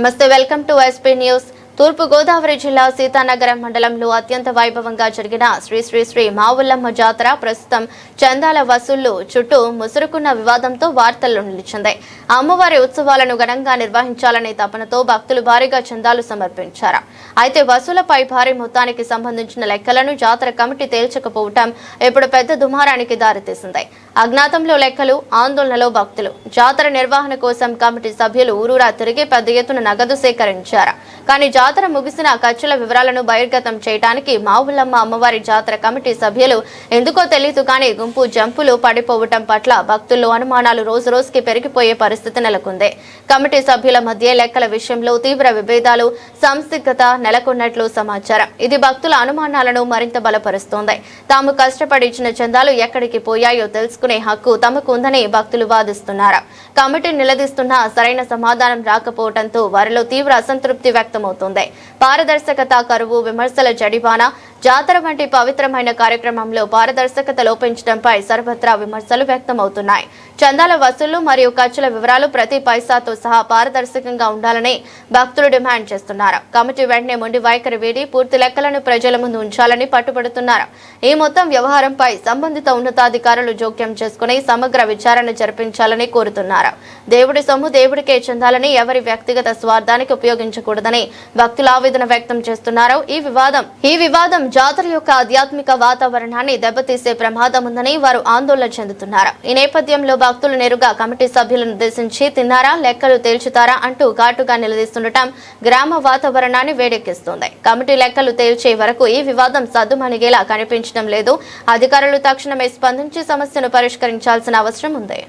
నమస్తే, welcome to SP news. తూర్పు గోదావరి జిల్లా సీతానగరం మండలంలో అత్యంత వైభవంగా జరిగిన శ్రీ శ్రీ శ్రీ మావుల్లమ్మ జాతర ప్రస్తుతం చందాల వసూళ్లు చుట్టూ ముసురుకున్న వివాదంతో వార్తల్లో నిలిచింది. అమ్మవారి ఉత్సవాలను ఘనంగా నిర్వహించాలనే తపనతో భక్తులు భారీగా చందాలు సమర్పించారు. అయితే వసూలపై భారీ మొత్తానికి సంబంధించిన లెక్కలను జాతర కమిటీ తేల్చకపోవటం ఇప్పుడు పెద్ద దుమారానికి దారితీసింది. అజ్ఞాతంలో లెక్కలు, ఆందోళనలో భక్తులు. జాతర నిర్వహణ కోసం కమిటీ సభ్యులు ఊరూరా తిరిగి పెద్ద ఎత్తున నగదు సేకరించారు. కానీ జాతర ముగిసిన ఖర్చుల వివరాలను బహిర్గతం చేయడానికి మావుల్లమ్మ అమ్మవారి జాతర కమిటీ సభ్యులు ఎందుకో తెలియదు కానీ గుంపు జంపులు పడిపోవటం పట్ల భక్తుల్లో అనుమానాలు రోజురోజుకి పెరిగిపోయే పరిస్థితి నెలకొంది. కమిటీ సభ్యుల మధ్య లెక్కల విషయంలో తీవ్ర విభేదాలు, సంసిగ్ధత నెలకొన్నట్లు సమాచారం. ఇది భక్తుల అనుమానాలను మరింత బలపరుస్తోంది. తాము కష్టపడి ఇచ్చిన చందాలు ఎక్కడికి పోయాయో తెలుసుకునే హక్కు తమకు ఉందని భక్తులు వాదిస్తున్నారు. కమిటీ నిలదీస్తున్నా సరైన సమాధానం రాకపోవడంతో వారిలో తీవ్ర అసంతృప్తి వ్యక్తమవుతోంది. పారదర్శకత కరువు, విమర్శల జడివాన. జాతర వంటి పవిత్రమైన కార్యక్రమంలో పారదర్శకత లోపించడంపై సర్వత్రా విమర్శలు వ్యక్తమవుతున్నాయి. చందాల వసూళ్లు మరియు ఖర్చుల వివరాలు ప్రతి పైసాతో సహా పారదర్శకంగా ఉండాలని భక్తులు డిమాండ్ చేస్తున్నారు. కమిటీ వెంటనే మొండి వైఖరి వీడి పూర్తి లెక్కలను ప్రజల ముందు ఉంచాలని పట్టుబడుతున్నారు. ఈ మొత్తం వ్యవహారంపై సంబంధిత ఉన్నతాధికారులు జోక్యం చేసుకుని సమగ్ర విచారణ జరిపించాలని కోరుతున్నారు. దేవుడి సొమ్ము దేవుడికే చెందాలని, ఎవరి వ్యక్తిగత స్వార్థానికి ఉపయోగించకూడదని భక్తులు ఆవేదన వ్యక్తం చేస్తున్నారు. ఈ వివాదం జాతర యొక్క ఆధ్యాత్మిక వాతావరణాన్ని దెబ్బతీసే ప్రమాదం ఉందని వారు ఆందోళన చెందుతున్నారు. ఈ నేపథ్యంలో భక్తులు నేరుగా కమిటీ సభ్యులను ఉద్దేశించి తిన్నారా, లెక్కలు తేల్చుతారా అంటూ ఘాటుగా నిలదీస్తుండటం గ్రామ వాతావరణాన్ని వేడెక్కిస్తోంది. కమిటీ లెక్కలు తేల్చే వరకు ఈ వివాదం సద్దుమణిగేలా కనిపించడం లేదు. అధికారులు తక్షణమే స్పందించి సమస్యను పరిష్కరించాల్సిన అవసరం ఉంది.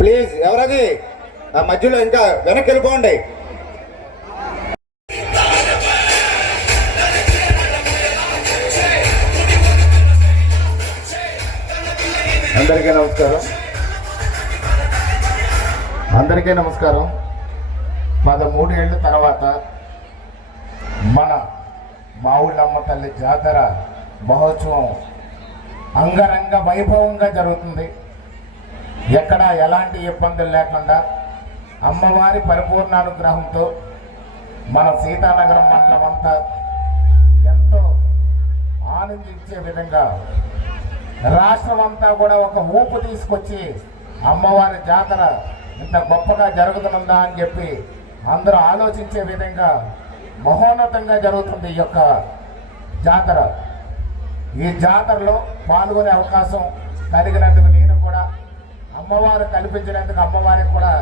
ప్లీజ్ ఎవరది ఆ మధ్యలో ఇంకా వెనక్కి వెళ్ళిపోండి. అందరికీ నమస్కారం. 13 ఏళ్ళ తర్వాత మన మావుల్లమ్మ తల్లి జాతర మహోత్సవం అంగరంగ వైభవంగా జరుగుతుంది. ఎక్కడ ఎలాంటి ఇబ్బందులు లేకుండా అమ్మవారి పరిపూర్ణానుగ్రహంతో మన సీతానగరం మండలం అంతా ఎంతో ఆనందించే విధంగా రాష్ట్రం అంతా కూడా ఒక ఊపు తీసుకొచ్చి అమ్మవారి జాతర ఇంత గొప్పగా జరుగుతుందా అని చెప్పి అందరూ ఆలోచించే విధంగా మహోన్నతంగా జరుగుతుంది ఈ యొక్క జాతర. ఈ జాతరలో పాల్గొనే అవకాశం కలిగినందుకు నేను కూడా, అమ్మవారు కల్పించినందుకు అమ్మవారికి కూడా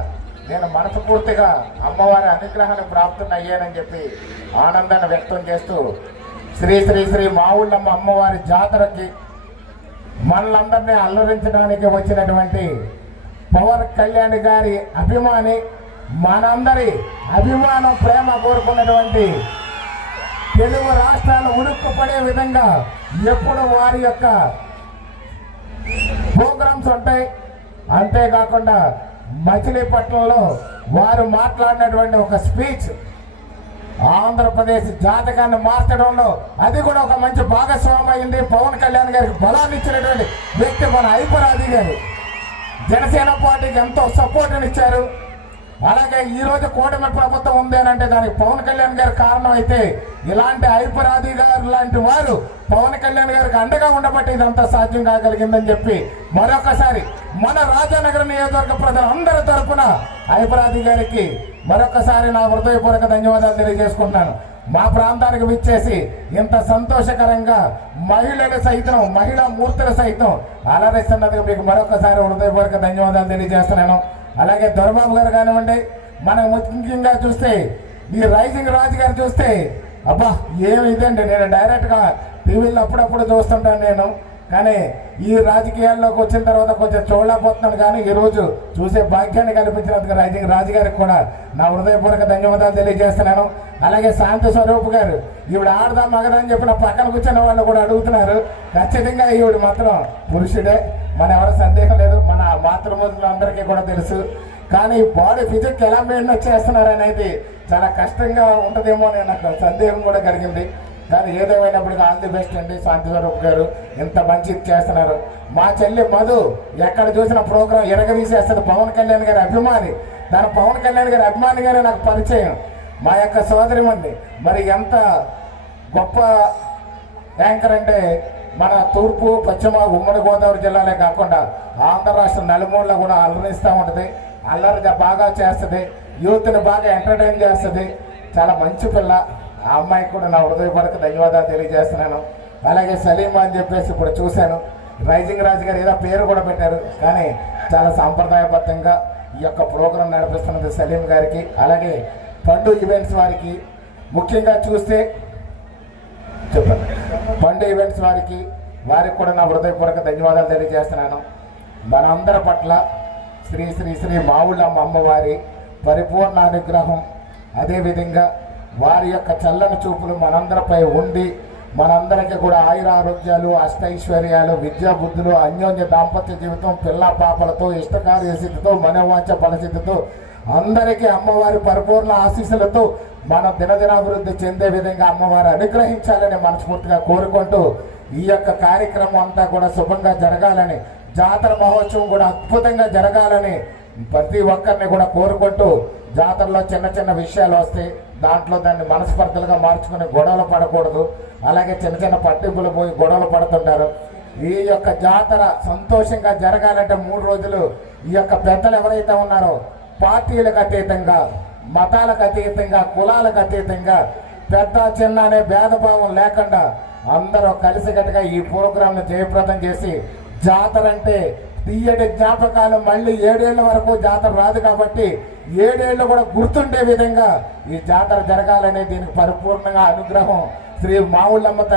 నేను మనస్ఫూర్తిగా అమ్మవారి అనుగ్రహాన్ని ప్రాప్తం అయ్యానని చెప్పి ఆనందాన్ని వ్యక్తం చేస్తూ శ్రీ శ్రీ శ్రీ మావుల్లమ్మ అమ్మవారి జాతరకి మనలందరినీ అల్లరించడానికి వచ్చినటువంటి పవన్ కళ్యాణ్ గారి అభిమాని, మనందరి అభిమానం, ప్రేమ కోరుకున్నటువంటి తెలుగు రాష్ట్రాలు ఉడుక్కుపడే విధంగా ఎప్పుడు వారి యొక్క ప్రోగ్రామ్స్ ఉంటాయి. అంతేకాకుండా మచిలీపట్నంలో వారు మాట్లాడినటువంటి ఒక స్పీచ్ ఆంధ్రప్రదేశ్ జాతకాన్ని మార్చడంలో అది కూడా ఒక మంచి భాగస్వామి అయింది. పవన్ కళ్యాణ్ గారికి బలాన్ని ఇచ్చినటువంటి వ్యక్తి మన ఐపరాది గారు. జనసేన పార్టీకి ఎంతో సపోర్ట్ని ఇచ్చారు. అలాగే ఈరోజు కూటమి ప్రభుత్వం ఉంది అని అంటే దానికి పవన్ కళ్యాణ్ గారి కారణం అయితే, ఇలాంటి ఐపరాది గారు లాంటి వారు పవన్ కళ్యాణ్ గారికి అండగా ఉండబట్టి ఇదంతా సాధ్యం కాగలిగిందని చెప్పి మరొకసారి మన రాజానగరం నియోజకవర్గ ప్రజలందరి తరఫున ఐపరాది గారికి మరొకసారి నా హృదయపూర్వక ధన్యవాదాలు తెలియజేసుకుంటున్నాను. మా ప్రాంతానికి విచ్చేసి ఇంత సంతోషకరంగా మహిళలు సైతం, మహిళా మూర్తులు సైతం అలరిస్తున్నందుకు మీకు మరొకసారి హృదయపూర్వక ధన్యవాదాలు తెలియజేస్తున్నాను. అలాగే దొరబాబు గారు కానివ్వండి, మనం ముఖ్యంగా చూస్తే ఈ రైజింగ్ రాజు గారు చూస్తే అబ్బా ఏమి ఇదండి. నేను డైరెక్ట్గా టీవీలో అప్పుడప్పుడు చూస్తుంటాను నేను, కానీ ఈ రాజకీయాల్లోకి వచ్చిన తర్వాత కొంచెం చూడలేకపోతున్నాను. కానీ ఈరోజు చూసే భాగ్యాన్ని కల్పించినందుకు రైజింగ్ రాజు గారికి కూడా నా హృదయపూర్వక ధన్యవాదాలు తెలియజేస్తున్నాను. అలాగే శాంతి స్వరూప్ గారు, ఈవిడ ఆడదా మగదని చెప్పిన పక్కన కూర్చున్న వాళ్ళు కూడా అడుగుతున్నారు. ఖచ్చితంగా ఈవిడ మాత్రం పురుషుడే, మన ఎవరి సందేహం లేదు. మన మాతృమూర్తులందరికీ కూడా తెలుసు. కానీ బాడీ ఫిజిక్ ఎలా మెయింటైన్ చేస్తున్నారు అనేది చాలా కష్టంగా ఉంటుందేమో అని నాకు సందేహం కూడా కలిగింది. కానీ ఏదేమైనప్పటికీ ఆల్ ది బెస్ట్ అండి. శాంతి స్వరూప్ గారు ఇంత మంచిది చేస్తున్నారు. మా చెల్లి మధు ఎక్కడ చూసిన ప్రోగ్రాం ఎరగదీసేస్తుంది. పవన్ కళ్యాణ్ గారి అభిమాని. తన పవన్ కళ్యాణ్ గారి అభిమానిగానే నాకు పరిచయం. మా యొక్క సోదరిమణి మరి ఎంత గొప్ప యాంకర్ అంటే మన తూర్పు పశ్చిమ ఉమ్మడి గోదావరి జిల్లాలే కాకుండా ఆంధ్ర రాష్ట్రం నలుమూలలో కూడా అలరిస్తూ ఉంటుంది. అల్లరి బాగా చేస్తుంది, యూత్ని బాగా ఎంటర్టైన్ చేస్తుంది. చాలా మంచి పిల్ల. ఆ అమ్మాయికి కూడా నా హృదయపూర్వక ధన్యవాదాలు తెలియజేస్తున్నాను. అలాగే సలీమా అని చెప్పేసి ఇప్పుడు చూశాను, రైజింగ్ రాజు గారు ఏదో పేరు కూడా పెట్టారు, కానీ చాలా సాంప్రదాయబద్ధంగా ఈ యొక్క ప్రోగ్రాం నడిపిస్తున్నది సలీం గారికి. అలాగే పండు ఈవెంట్స్ వారికి ముఖ్యంగా చూస్తే చెప్పండి, పండు ఈవెంట్స్ వారికి కూడా నా హృదయపూర్వక ధన్యవాదాలు తెలియజేస్తున్నాను. మనందరి పట్ల శ్రీ శ్రీ శ్రీ మావుళ్ళమ్మ అమ్మవారి పరిపూర్ణ అనుగ్రహం, అదేవిధంగా వారి యొక్క చల్లని చూపులు మనందరిపై ఉండి మనందరికీ కూడా ఆయుర ఆరోగ్యాలు, అష్టైశ్వర్యాలు, విద్యా బుద్ధులు, అన్యోన్య దాంపత్య జీవితం, పిల్ల పాపలతో, ఇష్టకార్యసిద్ధితో, మనోవాంఛ ఫలసిద్ధితో అందరికీ అమ్మవారి పరిపూర్ణ ఆశీస్సులతో మన దినదినాభివృద్ధి చెందే విధంగా అమ్మవారు అనుగ్రహించాలని మనస్ఫూర్తిగా కోరుకుంటూ ఈ యొక్క కార్యక్రమం అంతా కూడా శుభంగా జరగాలని, జాతర మహోత్సవం కూడా అద్భుతంగా జరగాలని ప్రతి ఒక్కరిని కూడా కోరుకుంటూ, జాతరలో చిన్న చిన్న విషయాలు వస్తాయి, దాంట్లో దాన్ని మనస్పర్ధలుగా మార్చుకుని గొడవలు పడకూడదు. అలాగే చిన్న చిన్న పట్టింపులు పోయి గొడవలు పడుతుంటారు. ఈ యొక్క జాతర సంతోషంగా జరగాలంటే 3 రోజులు ఈ యొక్క పెద్దలు ఎవరైతే ఉన్నారో పార్టీలకు అతీతంగా, మతాలకు అతీతంగా, కులాలకు అతీతంగా, పెద్ద చిన్న అనే భేదభావం లేకుండా అందరూ కలిసికట్టుగా ఈ ప్రోగ్రాంను జయప్రదం చేసి, జాతర అంటే తీయటి జ్ఞాపకాలు మళ్ళీ 7 ఏళ్ల వరకు జాతర రాదు కాబట్టి 7 ఏళ్ళు కూడా గుర్తుండే విధంగా ఈ జాతర జరగాలనే దీనికి పరిపూర్ణంగా అనుగ్రహం శ్రీ మావుళ్ళమ్మ